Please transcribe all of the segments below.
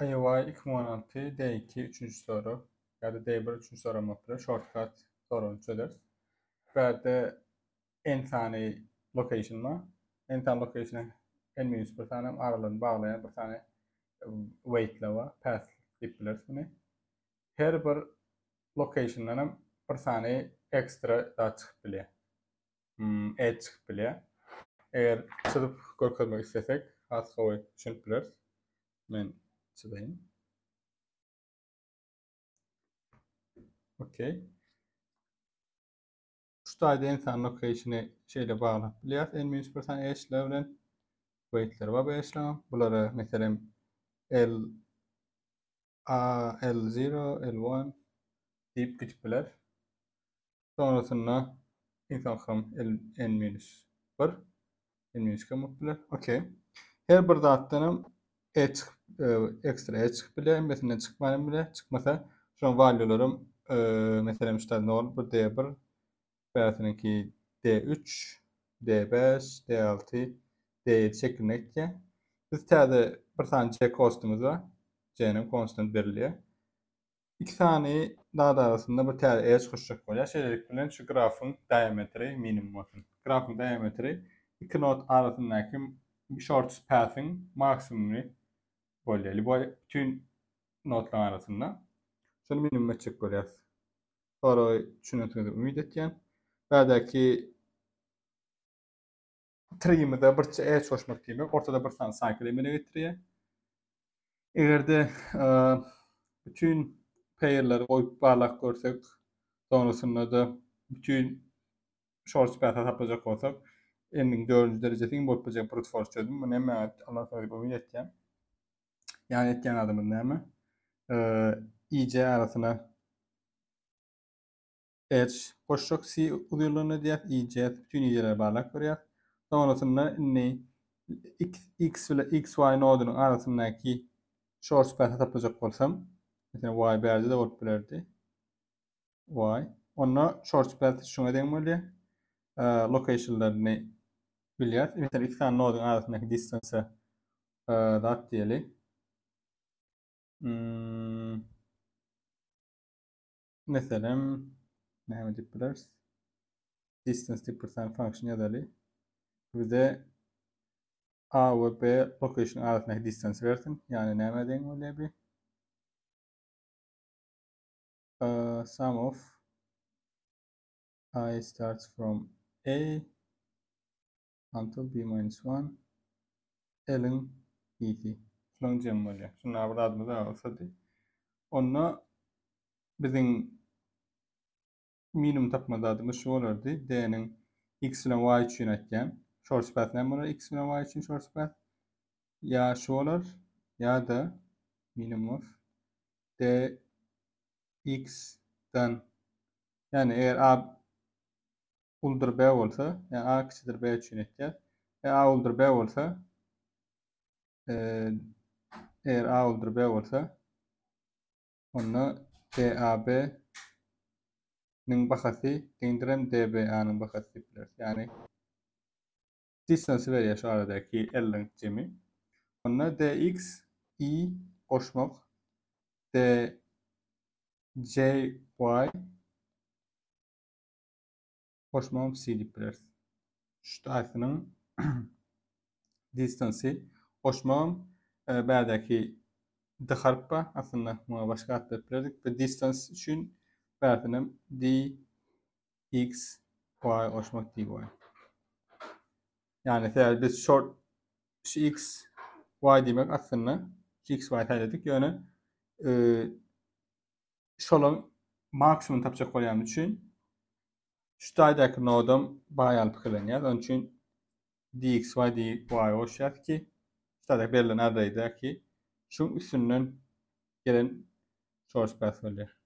IOY 2016 D2 3. soru ya da D1 3. soru maplı shortcut sorunu çözeriz. Ve en tane location var. En tane location'a en minus bir tane aralarını bağlayan bir tane weight var. Path dipler bunu. Her bir location'dan bir tane ekstra da çıkıp bile. Edge çıkıp bile. Eğer çıkıp görkezmek istesek az koyu düşünüp biliriz. Ben çıkayım. Okey. Şuradaki en tane location'ı şeyle bağlanıp biliyoruz. En minus bir tane edge'lerden weight'leri var bu edge'ler. Bunları mesela L, A, L0, L1 deyip küçükler. Sonrasında insan kam N minus 1, N minus 2 mutlular. Okey. Her bir dağıttanım ekstra E çıkıp bile, mesela çıkmayın bile. Çıkmasa şu an value'larım mesela işte ne olur? Bu D1, B'ninki D3, D5, D6, D7 şeklinde etki. Biz tane bir tane C costumuz var. C'nin constant veriliyor. İki tane daha da arasında bir tane E koşacak koyar. Şeylelik bilen şu grafın diametri minimum olsun. Grafın diametri iki node arasındaki shortest path'in maksimumunu bölüyor. Bu bütün nodlar arasında. Şunu minimum çek koyarız. Sonra şunu ümit etken. Ba'daki tree'imi de bir E koşmak demek. Ortada bir tane cycle emine getiriyor. Eğer de bütün pair'ları koyup bağlak görsek, sonrasında da bütün short path'a tapacak olsak, ending 4. derecesini bölüp brute force çözdüm. Bu neme Allah söyleyip ümit etken. Yani etken adımın neme? IC arasına edge koşacak C uyarlarını diye IC bütün IC'lere bağlak görüyor. Sonrasında ne X ile XY nodunun arasındaki short path'a tapacak olsam, mesela Y berde de olup bilerdi. Y. Onunla short path şuna denmeli. Location'larını biliyoruz. Mesela iki tane node'un arasındaki distance'ı dot diyelim. Mesela ne yapabiliriz? Distance difference function yazalım. Bize A ve B location arasındaki distance versin. Yani ne yapalım öyle bir? Sum of I starts from A until B minus 1 L'in ET. Şunun cemali. Şunlar burada adımızı alsa di. Onunla bizim minimum tapmadı adımız şu olurdu. D'nin X ile Y için etken. Short path ne olur? X ile Y için short path. Ya şu olur ya da minimum of D X'den, yani eğer A uldur B olsa, yani A küçüktür B için etken. A uldur B olsa, eğer A uldur B olsa, onunla DAB'nin bakası dindirem DBA'nın bakası bilir. Yani distance veriyor şu aradaki L'in cemi. Onunla DX, I koşmak, DJY koşmam C bilir. Şu taifinin distance'i koşmam ba'daki dıxarpa aslında buna başka adlar bilirdik. Ve distance için ba'dinin D, X, Y koşmak DY. Yani eğer biz short şu X, Y demek aslında şu X, Y tayladık. Yani şolun maksimum tapacak koyan için şu taydaki nodum bayağı pikirleniyaz. Onun için dx, dy oluşacak ki işte verilen array'da ki şu üstünden gelen short path verir.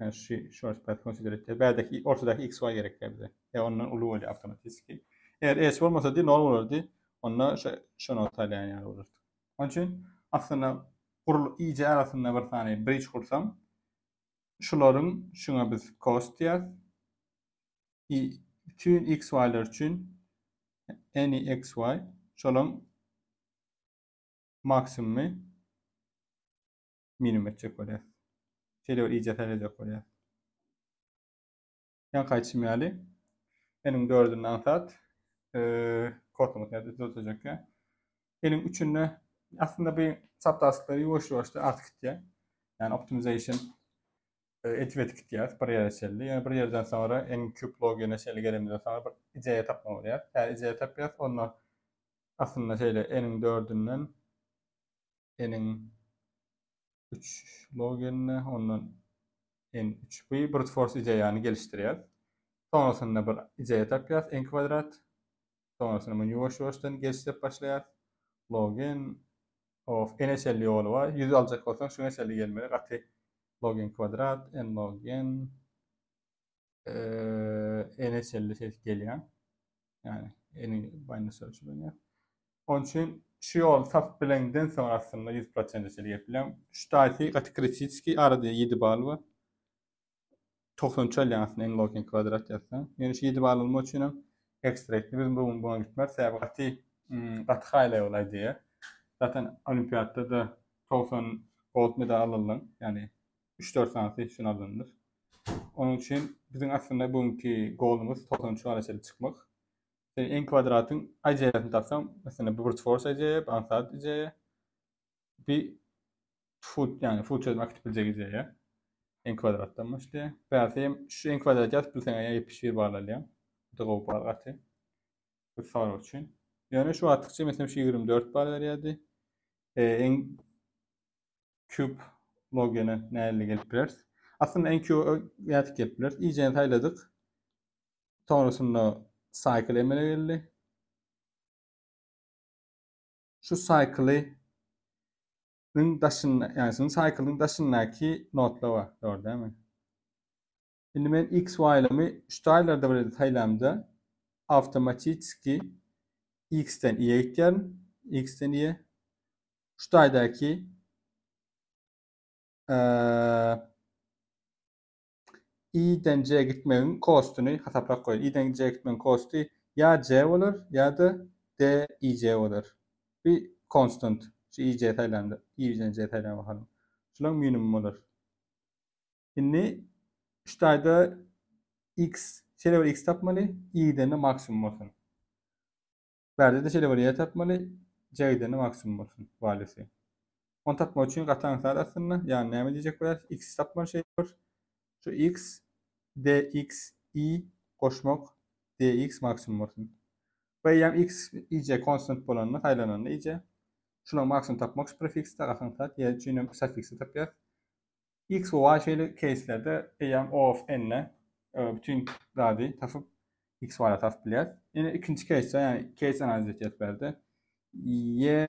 Yani şu short path consider etti. B'deki ortadaki x, y gerekli bize. Ondan ulu oluyor otomatik. Eğer s olmasa diye normal olurdu. Onunla şu notayla yani olurdu. Onun için aslında iyice arasında bir tane bridge kursam şuların şuna biz cost diyaz. Bütün x, y'ler için any x, y şolun maksimumu minimum edecek oluyor. Şöyle icat edecek oluyor. Yan kaçmayali. Benim 4'ünden saat kodumuz nerede tutacak ya. Benim 3'ünü aslında bir subtask'ları yavaş artık gidiyor. Yani optimization etvet gidiyor. Bir yere çeldi. Yani bir yerden sonra en küp logine şeyle gelemeden sonra bir icaya tapma oluyor. Yani icaya tapıyor. Ondan aslında şeyle enin 4'ünden enin 3 loginine ondan en 3 bir brute force icayani geliştiriyor. Sonrasında bir icaya tapıyor. En kvadrat. Sonrasında bunu yavaştan geliştirip başlayar. Login of NSL yolu var. 100 alacak olsan şu NSL gelmeli. Katı login kvadrat, en login NSL şey geliyor. Yani en aynı sorusu buluyor. Onun için şu yol saf bilenden sonra aslında 100% NSL yapıyorum. Şu tarihi katı kritik arada 7 bağlı var. 93 aslında en login kvadrat yazsan. Yani şu 7 bağlı olma için ekstra ekli. Bizim buna gitmez. Sebebi katı hayla olay diye. Zaten olimpiyatta da 90 gold medal alınır. Yani 3-4 sanatı için alınır. Onun için bizim aslında bugünkü golümüz 93 alaşeli çıkmak. En kvadratın acayipini tapsam mesela bir brute force acayip, ansat acayip, bir full çözüm aktif bilecek acayip. En kvadrattan başlıyor. Belki şu en kvadrat yaz bir sene 71 bağlayalım. Bu da gol bağlatı. Bu soru için. Yani şu attıkça mesela şu 24 bağlayalım. En küp logene näle gelip bileriz. Aslında en küp yatık gelip bileriz. İyice tayladık. Sonrasında cycle emele geldi. Şu cycle'ın daşında yani sizin cycle'ın daşındaki notla var. Doğru değil mi? Şimdi ben x, y'lemi şu taylarda böyle taylamda avtomatikki x'ten y'ye gidiyorum. X'ten y'ye. Şu taydaki i'den c'ye gitmenin cost'unu hesaplap koyun. I'den c'ye gitmenin cost'u ya c olur ya da d i c olur. Bir constant. Şu i c taylandı. i'den c taylandı bakalım. Şunun minimum olur. Şimdi şu tayda x şöyle bir x tapmalı. i'den de maksimum olsun. Berde de şöyle bir y tapmalı. c'den de maksimum olsun. Valisi. On tapma için katan saat aslında. Yani ne diyecek biraz? X tapma şey var. Şu x dx i koşmak dx maksimum olsun. Ve yani x iyice constant olanına haylananına iyice. Şuna maksimum tapmak şu prefix tarafın tat. Ya çünkü suffix'i tapıyor. X ve y şeyli case'lerde yani o of n'le bütün dadi tafıp x y'la taf bilir. Yine ikinci case yani case analiz edeceğiz berde. Y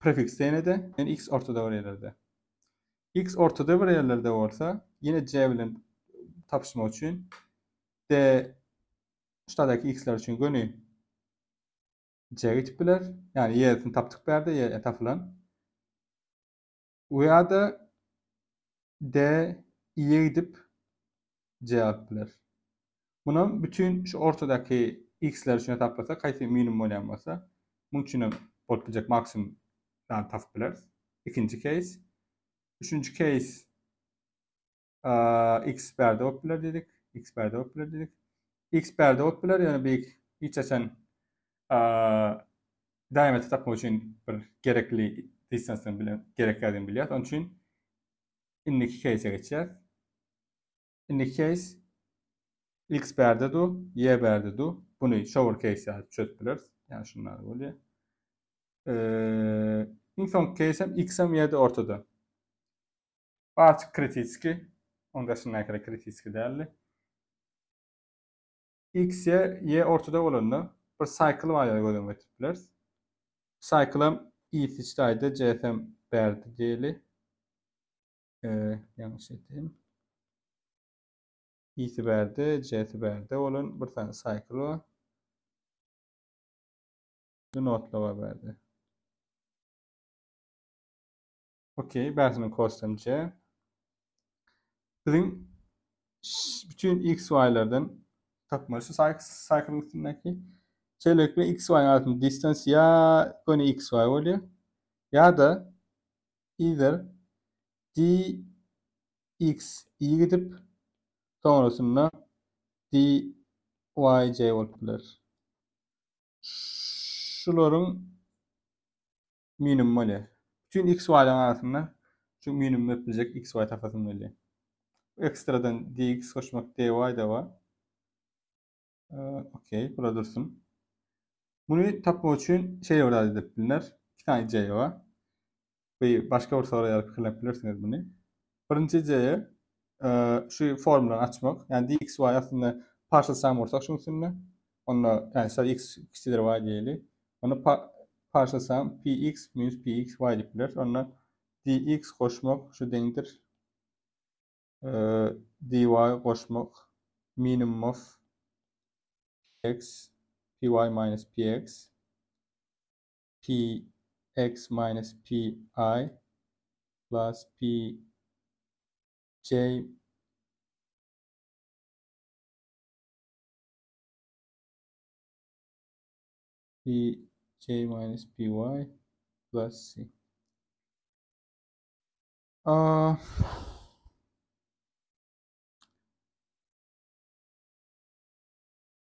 prefix de yani x ortada var yerlerde. X ortada bir yerlerde varsa yine C bilen tapışma için D şuradaki x'ler için gönü C gittiler. Yani y'nin taptık berde y tapılan. Veya da D i'ye gidip C attılar. Bunun bütün şu ortadaki x'ler için taplasa kaysi minimum oynanmasa bunun için botlayacak maksimum taptılar. İkinci case. Üçüncü case x berde optiler dedik. X berde optiler dedik. X berde optiler yani bir hiç açan daima tapma için bir gerekli distansını bilen gereklerini biliyor. Onun için indiki case'e geçeceğiz. Indiki case x berde du, y berde du. Bunu shower case'e çözülür. Yani şunlar böyle. In son case hem x hem y'de ortada. Artık kritikski. Onda şunlar kadar kritikski değerli. X, y ortada olanı bir cycle var ya gördüğüm tipler. Cycle'ım i içtaydı, CFM berdi diyeli. Yanlış ettim. i'si berdi, c'si berdi. Olan bir tane cycle var. Bir notla var berdi. Okey, versinin custom c. Bizim bütün x, y'lardan tapmalışı cycle'ın üstündeki şeylerle x, y arasında distance ya konu x, y oluyor. Ya da either dx iyi gidip sonrasında dyj bolup biler. Şuların minimum öyle. Bütün x y'ların arasında şu minimum yapılacak x y tafasının öyle. Ekstradan dx koşmak dy da var. Okey, burada dursun. Bunu tapmak için şey orada edebilirler. 2 tane c var. Ve başka bir soruya alıp kılabilirsiniz bunu. Birinci c'yi şu formülden açmak. Yani dx y aslında partial sum ortak şunsunla. Onu yani sadece x x'dir y diyeli. Onu partial sum px minus px y dipiler. Onu dx koşmak şu dengidir. Dy koşmak minimum of x py minus px px minus pi plus pj pj minus py plus c.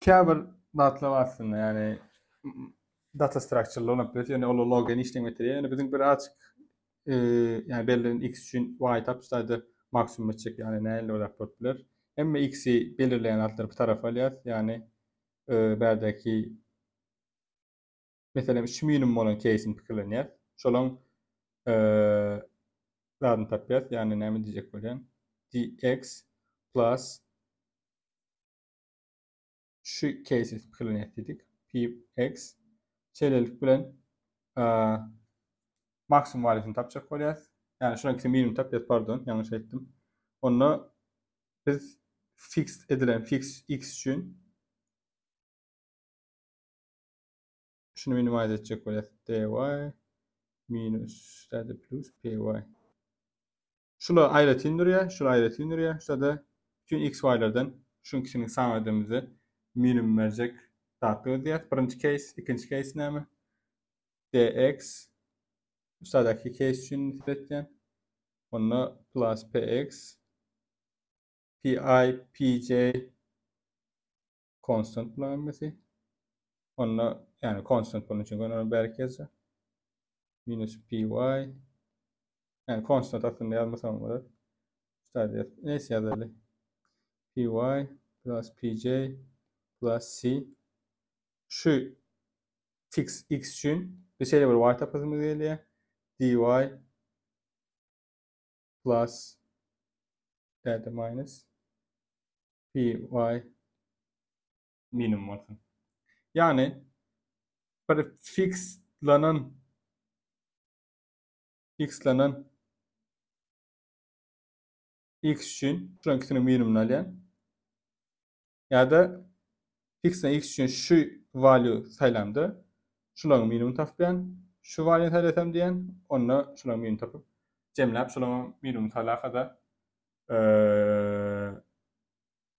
Kâbir datlar aslında yani data structure'lı olabilir. Yani o login işlemleri yani bizim bir açık yani belirlenen x için y tapıştaydı maksimum edecek yani neyle olarak yapabilir. Hem x'i belirleyen altları bir tarafa alıyor yani berdeki mesela şu minimum olan case'in pikirlenir. Şolong radın tapiyat yani ne mi diyecek böyle dx plus şu case'in pikirlenir dedik. Px şeylelik bilen maksimum validini tapacak koyacağız. Yani şuna ikisi minimum tapacağız pardon yanlış ettim. Onu biz fixed edilen fix x için şunu minimize edecek koyacağız. dy minus da plus py. Şunu ayrıtayım duraya, şunu ayrıtayım duraya. Şurada bütün x y'lardan şu ikisini sağladığımızı minimum verecek dağıttığı diye. Birinci case, ikinci case ne mi? dx şuradaki case için nispeten onu plus px pi pj constant bilinmesi. Onu yani constant bunun için onu belki yazacak. Minus py yani constant aslında yazmasam olur. Sadece neyse yazalım. Py plus pj plus c şu fix x için bir şeyle var y tapasımız geliyor. dy plus delta minus py minimum olsun. Yani böyle fixlanan x için şu ikisini minimum alayan ya da fixlanan x için şu value sayılamda şuların minimum tapıyan şu value sayılatam diyen onunla şuların minimum tapıp cemlep şuların minimum sayılakada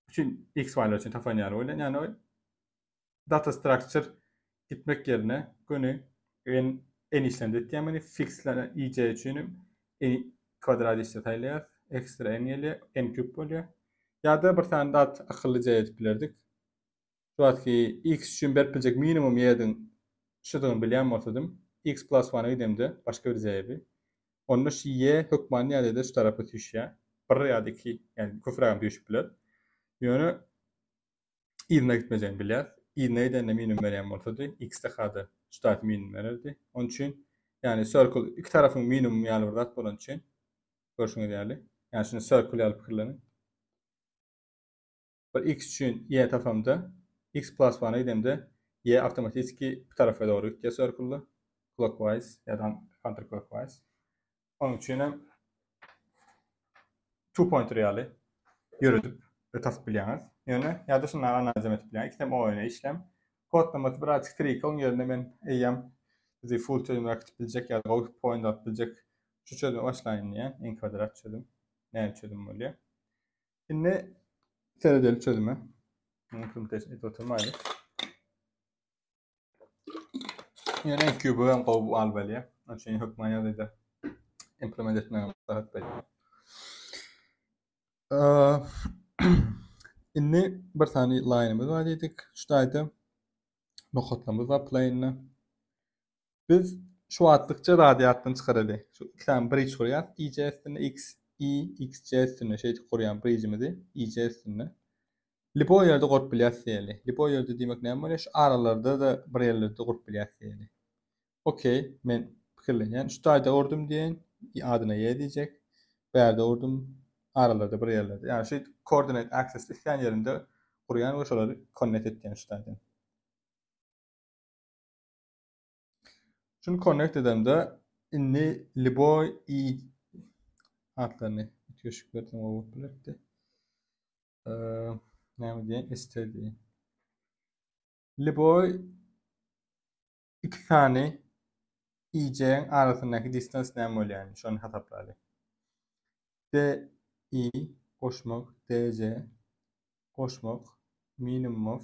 bütün x value için tapan yer öyle yani o data structure gitmek yerine günü en işlemde yani fixlanan ic için en kvadrat işte sayılayar ekstra en yeli en küp oluyor. Ya da bir tane daha akıllıca edip bilirdik. Şu atki x için berpilecek minimum yerden şuduğunu bilen ortadım. X plus 1'a gidemde başka bir zeyebi. Onun şu y hükmanı ya da şu tarafa düşüyor. Bir ya da iki yani küfragam düşüp bilir. Yani İrine gitmeyeceğini bilir. İrneyi de minimum veren ortada. X de kadı şu tarafı minimum verirdi. Onun için yani circle iki tarafın minimum yani burada bunun için görüşünü değerli. Yani şimdi circle alıp kırılanı. Bir x için y tafamda x plus 1'a gidemde y otomatik bir tarafa doğru gidiyor circle'lı. Clockwise ya da counterclockwise. Onun için 2 point reali yürüdüp ötaf bilyaniz. Yani ya da şunlar analiz etip bilyaniz. İktem o öyle işlem. Kodlaması birazcık trickle yerine ben eyyam bizi full çözüm rakip bilecek ya da o point at bilecek. Şu çözüm başlayın diye. En kvadrat çözüm. Ne çözüm oluyor. Şimdi seyredelim çözümü. Implementation et oturmaydı. Yani en kübü en kovu albalıya. Onun için hükman yazıydı. implement etmeye maslahat berýär. Inni bir tane line'ımız var dedik. Şuýda nokatlamız var plane'ne. Biz şu atdıkça radiatdan çıkarady. Şu iki tane bridge kurýar. IJ üstüne X, XJ üstüne şey kurýan bridge'imizi IJ üstüne. Lipo ýerde gurup bilýärsiňeli. Lipo ýerde diýmek näme bolýar? Şu aralarda da bir ýerlerde gurup bilýärsiňeli. Okey, men pikirlenýän. Şuýda ordum diýen, adyna ýe diýjek. Bärde ordum aralarda bir ýerlerde. Ýani şu coordinate axis isleýän ýerinde kurýan we şolary connect etýän şuýda. Şunu connect edemde inni Libo i atlaryny ýeşik berdim o bilerdi. Näme diýen istedi. Libo iki tane IJ'nin arasındaki distans näme bolýar? Şonu hasaplaly. DI koşmak, DC koşmak, minimum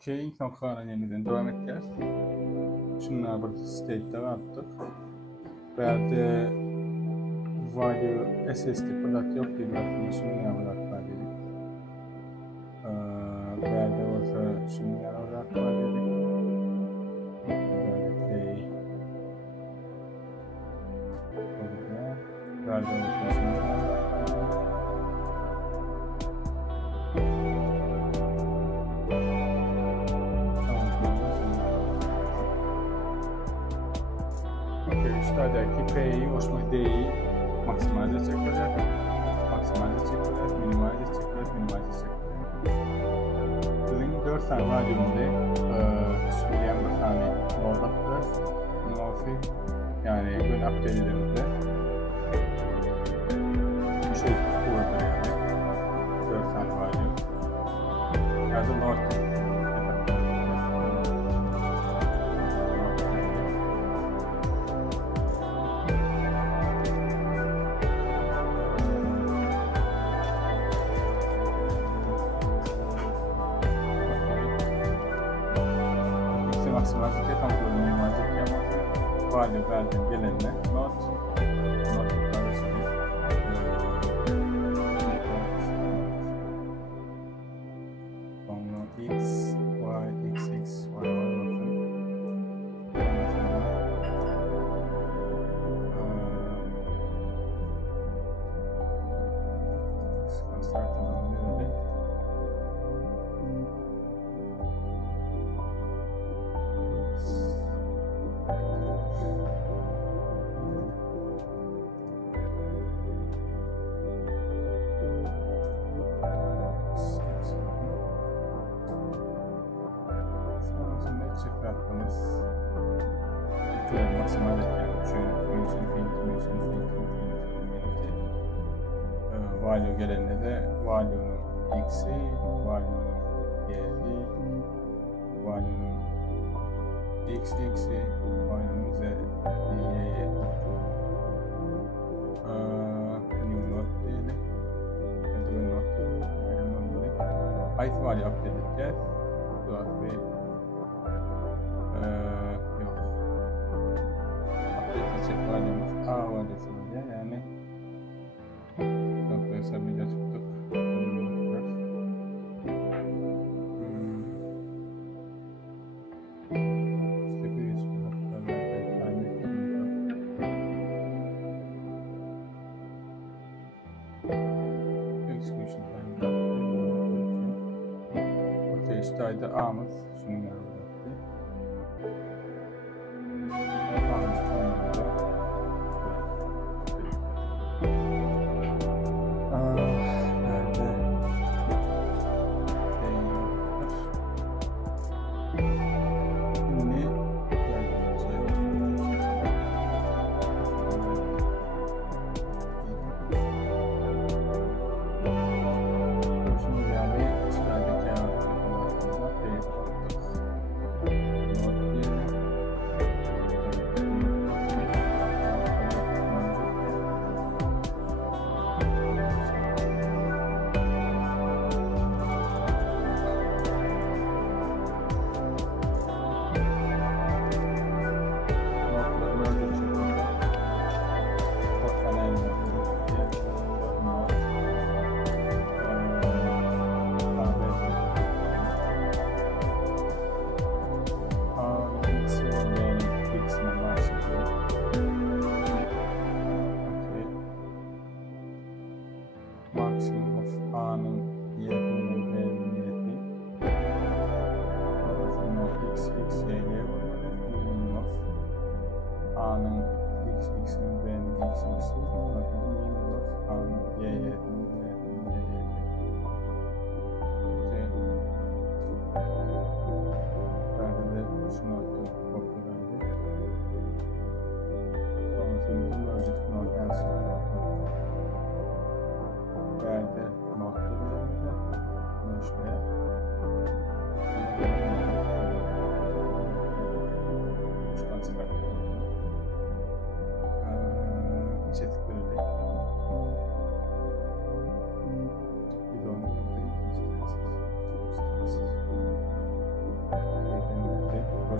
Okey, income kaynağından devam edeceğiz. Şunlar burada state'de attık. Veya value SSD product yok diye bıraktığında şunu yapılar dedik. Veya da olsa şunu yapılar dedik. Veya da olsa şunu yapılar dedik. Üstteki P'yi hoşuma değil. Maksimalize çekilir. Minimalize çekilir. Bizim 4 tane value'unda söyleyen bir tane node atacağız. Yani böyle update edildiğimizde bu şey burada yani 4 tane value. Yani node maksimalize kontrolü minimalize yapmak. Value verdiğim gelenine not sonra x, y, x, x, y, y value gelenine de value'nun x'i, value'nun y'si, value'nun x'i, value'nun z'yi, new node diyelim. Ait value update edeceğiz. Yok. Update edecek value'muz A value'su diye yani hesabıyla tuttuk. Execution time'da. Okey, işte A'mız şunu yaptı.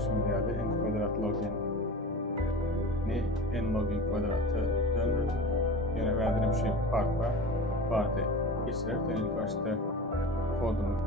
hoşuma geldi. N kvadrat login n login kvadratı döndürdük. Yine verdiğim şey fark var. Bade geçirerek ilk başta kodumu